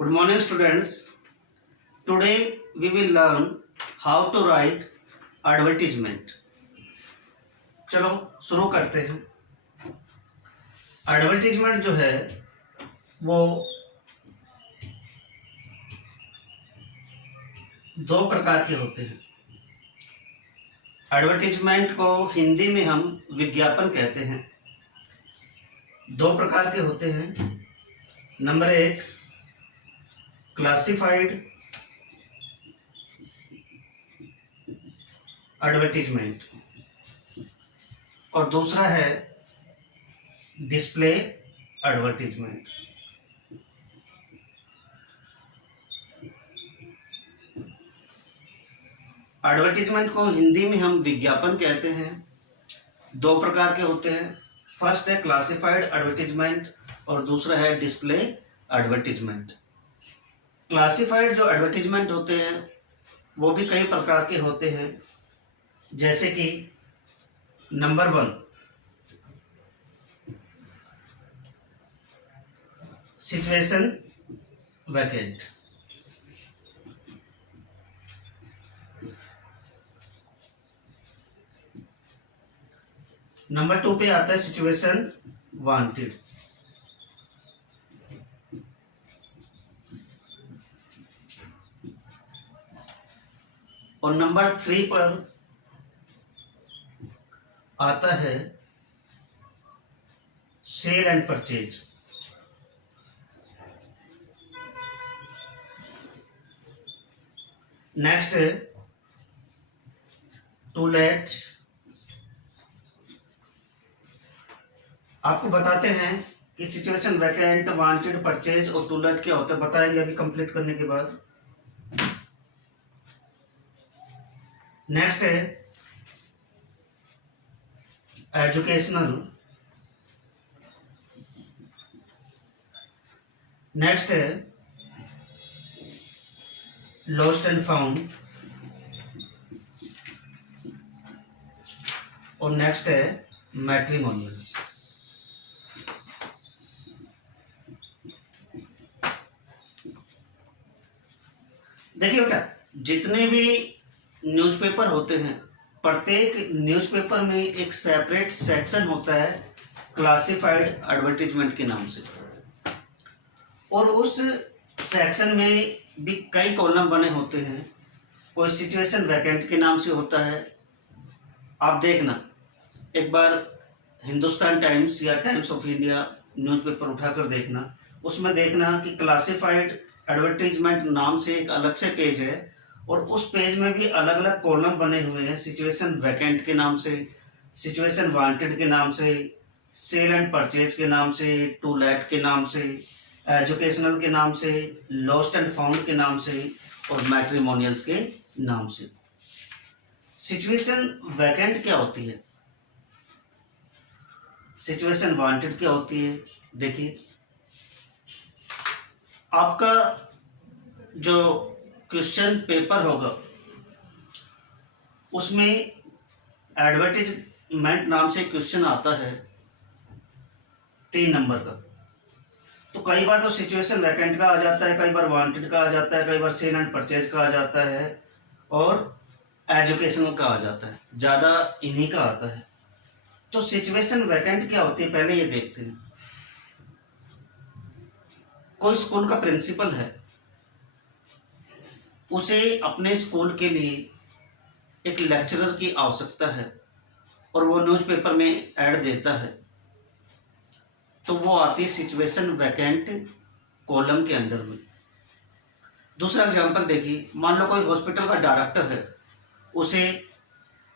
Good morning, students. Today we will learn how to write advertisement. चलो शुरू करते हैं। एडवर्टीजमेंट जो है वो दो प्रकार के होते हैं। एडवर्टीजमेंट को हिंदी में हम विज्ञापन कहते हैं। दो प्रकार के होते हैं। नंबर एक, क्लासिफाइड एडवर्टीजमेंट और दूसरा है डिस्प्ले एडवर्टीजमेंट। एडवर्टीजमेंट को हिंदी में हम विज्ञापन कहते हैं। दो प्रकार के होते हैं। फर्स्ट है क्लासिफाइड एडवर्टीजमेंट और दूसरा है डिस्प्ले एडवर्टीजमेंट। क्लासिफाइड जो एडवर्टीजमेंट होते हैं वो भी कई प्रकार के होते हैं, जैसे कि नंबर 1, सिचुएशन वैकेंट। नंबर 2 पे आता है सिचुएशन वांटेड। और नंबर 3 पर आता है सेल एंड परचेज। नेक्स्ट है टू लेट। आपको बताते हैं कि सिचुएशन वैकेंट, वांटेड, परचेज और टू लेट क्या होता है, बताएंगे अभी कंप्लीट करने के बाद। नेक्स्ट है एजुकेशनल। नेक्स्ट है लॉस्ट एंड फाउंड और नेक्स्ट है मैट्रिमोनियल्स। देखिए बेटा, जितने भी न्यूज़पेपर होते हैं, प्रत्येक न्यूज़पेपर में एक सेपरेट सेक्शन होता है क्लासिफाइड एडवर्टीजमेंट के नाम से, और उस सेक्शन में भी कई कॉलम बने होते हैं। कोई सिचुएशन वैकेंट के नाम से होता है। आप देखना, एक बार हिंदुस्तान टाइम्स या टाइम्स ऑफ इंडिया न्यूज़पेपर उठाकर देखना, उसमें देखना कि क्लासिफाइड एडवर्टीजमेंट नाम से एक अलग से पेज है और उस पेज में भी अलग अलग कॉलम बने हुए हैं। सिचुएशन वैकेंट के नाम से, सिचुएशन वांटेड के नाम से, सेल एंड परचेज के नाम से, टू लेट के नाम से, एजुकेशनल के नाम से, लॉस्ट एंड फाउंड के नाम से और मैट्रिमोनियल्स के नाम से। सिचुएशन वैकेंट क्या होती है, सिचुएशन वांटेड क्या होती है? देखिए, आपका जो क्वेश्चन पेपर होगा उसमें एडवर्टीजमेंट नाम से क्वेश्चन आता है 3 नंबर का। तो कई बार तो सिचुएशन वैकेंट का आ जाता है, कई बार वांटेड का आ जाता है, कई बार सेल एंड परचेज का आ जाता है और एजुकेशनल का आ जाता है। ज़्यादा इन्हीं का आता है। तो सिचुएशन वैकेंट क्या होती है, पहले ये देखते हैं। कोई स्कूल का प्रिंसिपल है, उसे अपने स्कूल के लिए एक लेक्चरर की आवश्यकता है और वो न्यूज़पेपर में ऐड देता है, तो वो आती है सिचुएशन वैकेंट कॉलम के अंडर में। दूसरा एग्जांपल देखिए, मान लो कोई हॉस्पिटल का डायरेक्टर है, उसे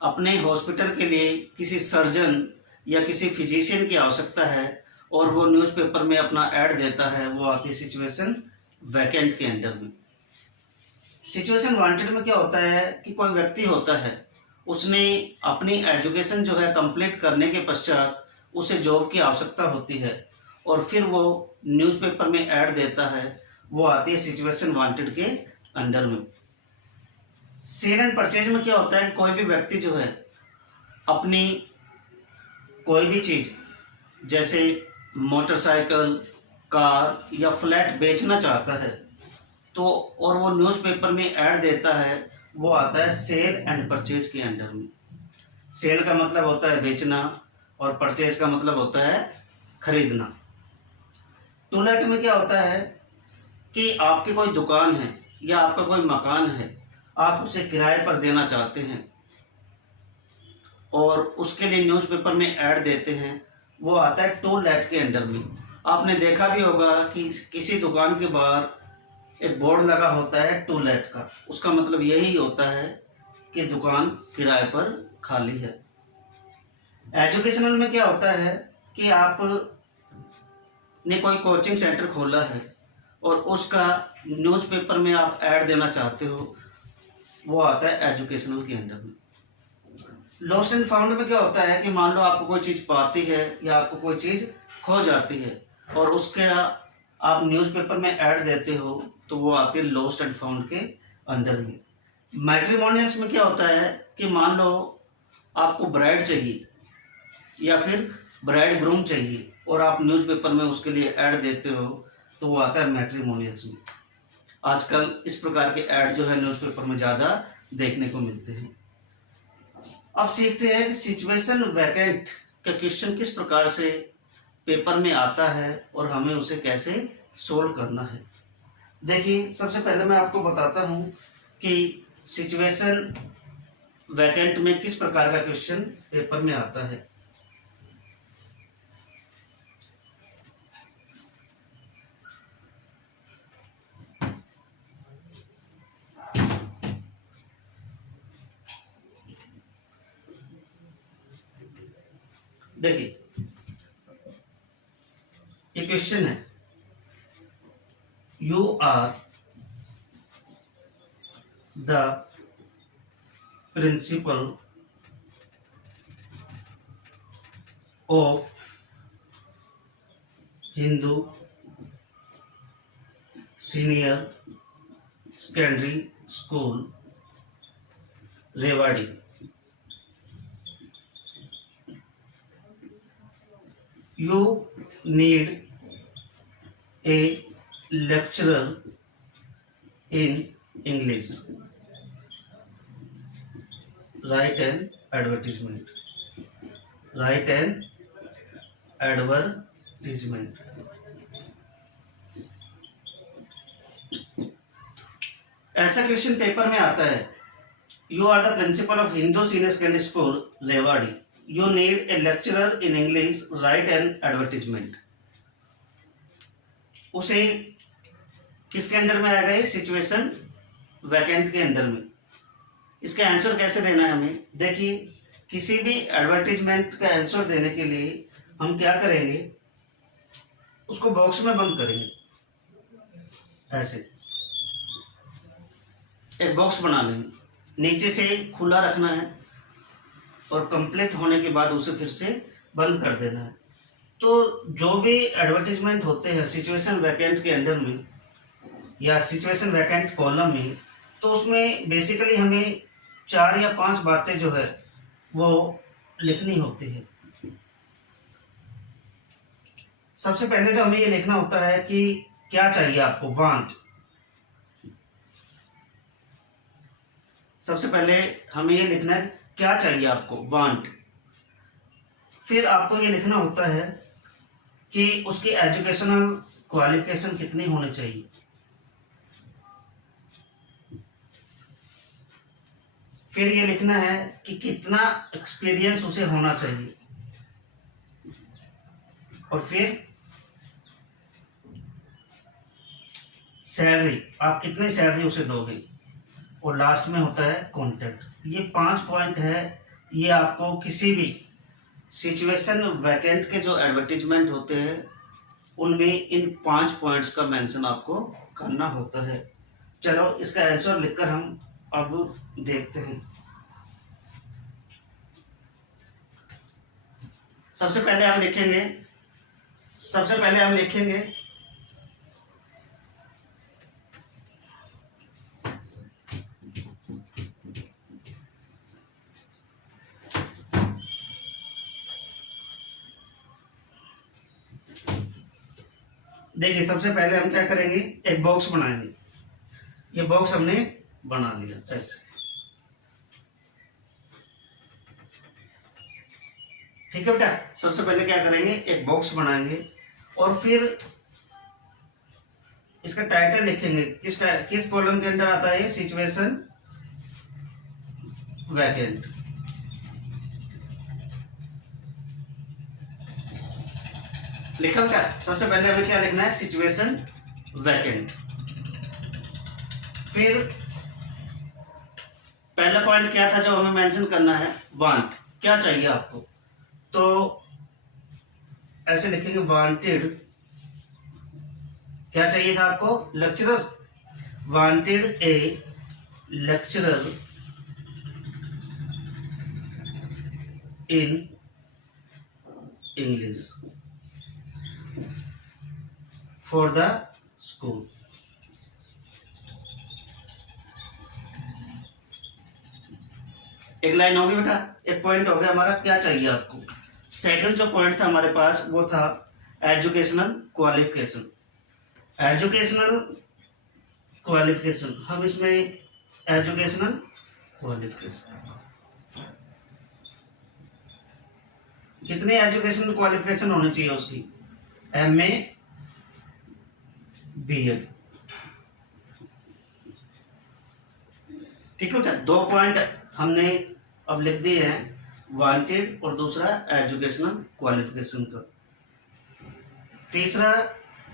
अपने हॉस्पिटल के लिए किसी सर्जन या किसी फिजिशियन की आवश्यकता है और वो न्यूज़पेपर में अपना ऐड देता है, वो आती है सिचुएशन वैकेंट के अंडर में। सिचुएशन वांटेड में क्या होता है कि कोई व्यक्ति होता है, उसने अपनी एजुकेशन जो है कंप्लीट करने के पश्चात उसे जॉब की आवश्यकता होती है और फिर वो न्यूज़पेपर में ऐड देता है, वो आती है सिचुएशन वांटेड के अंडर में। सेल एंड परचेज में क्या होता है कि कोई भी व्यक्ति जो है अपनी कोई भी चीज़ जैसे मोटरसाइकिल, कार या फ्लैट बेचना चाहता है, तो और वो न्यूज़पेपर में ऐड देता है, वो आता है सेल एंड परचेज के अंडर में। सेल का मतलब होता है बेचना और परचेज का मतलब होता है खरीदना। टू लेट में क्या होता है कि आपकी कोई दुकान है या आपका कोई मकान है, आप उसे किराए पर देना चाहते हैं और उसके लिए न्यूज़पेपर में ऐड देते हैं, वो आता है टू लेट के अंडर में। आपने देखा भी होगा कि किसी दुकान के बाहर एक बोर्ड लगा होता है टू लेट का, उसका मतलब यही होता है कि दुकान किराए पर खाली है। एजुकेशनल में क्या होता है कि आपने कोई कोचिंग सेंटर खोला है और उसका न्यूज़पेपर में आप ऐड देना चाहते हो, वो आता है एजुकेशनल के अंडर में। लॉस्ट एंड फाउंड में क्या होता है कि मान लो आपको कोई चीज़ पाती है या आपको कोई चीज़ खो जाती है और उसके आप न्यूज़पेपर में ऐड देते हो, तो वो आती है लॉस्ट एंड फाउंड के अंदर में। मैट्रिमोनियल्स में क्या होता है कि मान लो आपको ब्राइड चाहिए या फिर ब्राइड ग्रूम चाहिए और आप न्यूज़पेपर में उसके लिए ऐड देते हो, तो वो आता है मैट्रिमोनियल्स में। आजकल इस प्रकार के ऐड जो है न्यूज़पेपर में ज़्यादा देखने को मिलते हैं। अब सीखते हैं कि सिचुएशन वैकेंट का क्वेश्चन किस प्रकार से पेपर में आता है और हमें उसे कैसे सोल्व करना है। देखिए, सबसे पहले मैं आपको बताता हूं कि सिचुएशन वैकेंट में किस प्रकार का क्वेश्चन पेपर में आता है। देखिए, ये क्वेश्चन है, you are the principal of Hindu senior secondary school Rewari. You need a lecturer in English. Write an advertisement. Write an advertisement. ऐसा क्वेश्चन पेपर में आता है, you are the principal of Hindu senior secondary school Rewari, you need a lecturer in English, write an advertisement. उसे किसके under में आएगा? ये situation vacant के अंडर में। इसका आंसर कैसे देना है हमें? देखिए, किसी भी एडवर्टीजमेंट का आंसर देने के लिए हम क्या करेंगे, उसको बॉक्स में बंद करेंगे। ऐसे एक बॉक्स बना लेंगे, नीचे से खुला रखना है और कंप्लीट होने के बाद उसे फिर से बंद कर देना है। तो जो भी एडवर्टीजमेंट होते हैं सिचुएशन वैकेंट के अंदर में या सिचुएशन वैकेंट कॉलम में, तो उसमें बेसिकली हमें 4 या 5 बातें जो है वो लिखनी होती है। सबसे पहले तो हमें ये लिखना होता है कि क्या चाहिए आपको, वांट। सबसे पहले हमें ये लिखना है क्या चाहिए आपको, वांट। फिर आपको ये लिखना होता है कि उसकी एजुकेशनल क्वालिफिकेशन कितनी होनी चाहिए। फिर ये लिखना है कि कितना एक्सपीरियंस उसे होना चाहिए। और फिर सैलरी, आप कितनी सैलरी उसे दोगे। और लास्ट में होता है कॉन्टैक्ट। ये 5 पॉइंट है, ये आपको किसी भी सिचुएशन वैकेंट के जो एडवर्टीजमेंट होते हैं उनमें इन 5 पॉइंट्स का मेंशन आपको करना होता है। चलो, इसका आंसर लिखकर हम अब देखते हैं। सबसे पहले हम लिखेंगे देखिए, सबसे पहले हम क्या करेंगे, एक बॉक्स बनाएंगे। ये बॉक्स हमने बना लिया ऐसे। ठीक है बेटा, सबसे पहले क्या करेंगे, एक बॉक्स बनाएंगे और फिर इसका टाइटल लिखेंगे। किस कॉलम के अंदर आता है ये, सिचुएशन वैकेंट। लिखा क्या, सबसे पहले हमें क्या लिखना है, सिचुएशन वैकेंट। फिर पहला पॉइंट क्या था जो हमें मेंशन करना है, वांट, क्या चाहिए आपको। तो ऐसे लिखेंगे, वांटेड, क्या चाहिए था आपको, lecturer. Wanted A lecturer in English for the school. एक लाइन होगी बेटा, एक पॉइंट हो गया हमारा, क्या चाहिए आपको। सेकंड जो पॉइंट था हमारे पास वो था एजुकेशनल क्वालिफिकेशन। एजुकेशनल क्वालिफिकेशन, हम इसमें एजुकेशनल क्वालिफिकेशन, कितनी एजुकेशनल क्वालिफिकेशन होनी चाहिए उसकी, MA BEd। ठीक है बेटा, दो पॉइंट हमने अब लिख दिए हैं, वांटेड और दूसरा एजुकेशनल क्वालिफिकेशन का। तीसरा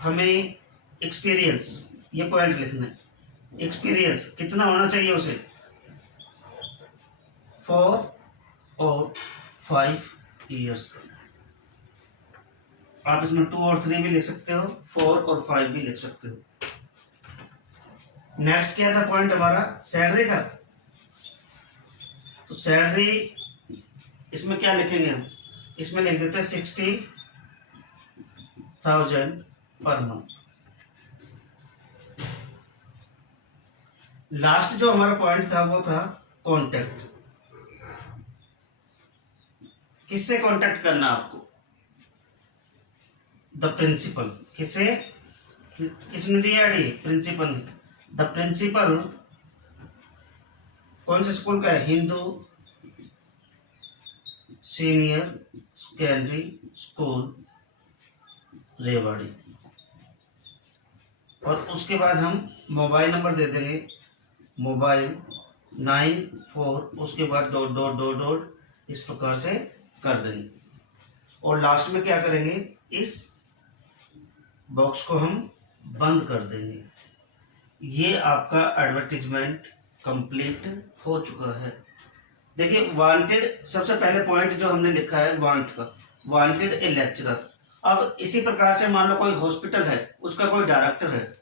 हमें एक्सपीरियंस, ये पॉइंट लिखना है। एक्सपीरियंस कितना होना चाहिए उसे, 4 और 5 ईयर्स का। आप इसमें 2 और 3 भी लिख सकते हो, 4 और 5 भी लिख सकते हो। नेक्स्ट क्या था पॉइंट हमारा, सैलरी का। तो सैलरी इसमें क्या लिखेंगे हम, इसमें लिख देते हैं 60,000 पर मंथ। लास्ट जो हमारा पॉइंट था वो था कॉन्टेक्ट, किससे कॉन्टेक्ट करना आपको, द प्रिंसिपल। किससे, किसने दिया डी, प्रिंसिपल ने। द प्रिंसिपल कौन से स्कूल का है, Hindu senior secondary school Rewari. और उसके बाद हम मोबाइल नंबर दे देंगे, मोबाइल 94, उसके बाद डॉट डॉट डॉट डॉट, इस प्रकार से कर देंगे। और लास्ट में क्या करेंगे, इस बॉक्स को हम बंद कर देंगे। ये आपका एडवर्टीजमेंट कंप्लीट हो चुका है। देखिए, वांटेड, सबसे पहले पॉइंट जो हमने लिखा है वांट का, वांटेड ए लेक्चरर। अब इसी प्रकार से मान लो कोई हॉस्पिटल है, उसका कोई डायरेक्टर है,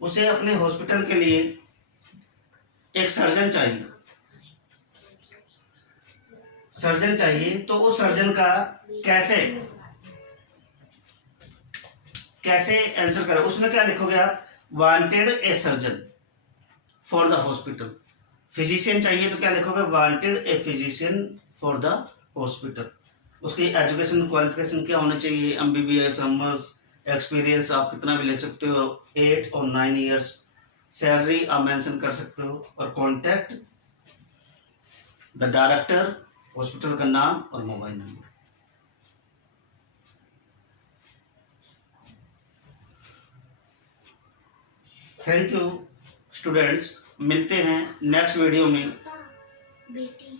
उसे अपने हॉस्पिटल के लिए एक सर्जन चाहिए, सर्जन चाहिए। तो उस सर्जन का कैसे आंसर करें, उसमें क्या लिखोगे आप, wanted a surgeon for the hospital. Physician चाहिए तो क्या लिखोगे, wanted a physician for the hospital. उसकी एजुकेशन क्वालिफिकेशन क्या होना चाहिए, MBBS, MS, एक्सपीरियंस आप कितना भी लिख सकते हो, 8 और 9 ईयर्स। सैलरी आप मेंशन कर सकते हो, और कॉन्टैक्ट द डायरेक्टर, हॉस्पिटल का नाम और mobile number. Thank you students, मिलते हैं नेक्स्ट वीडियो में। बेटी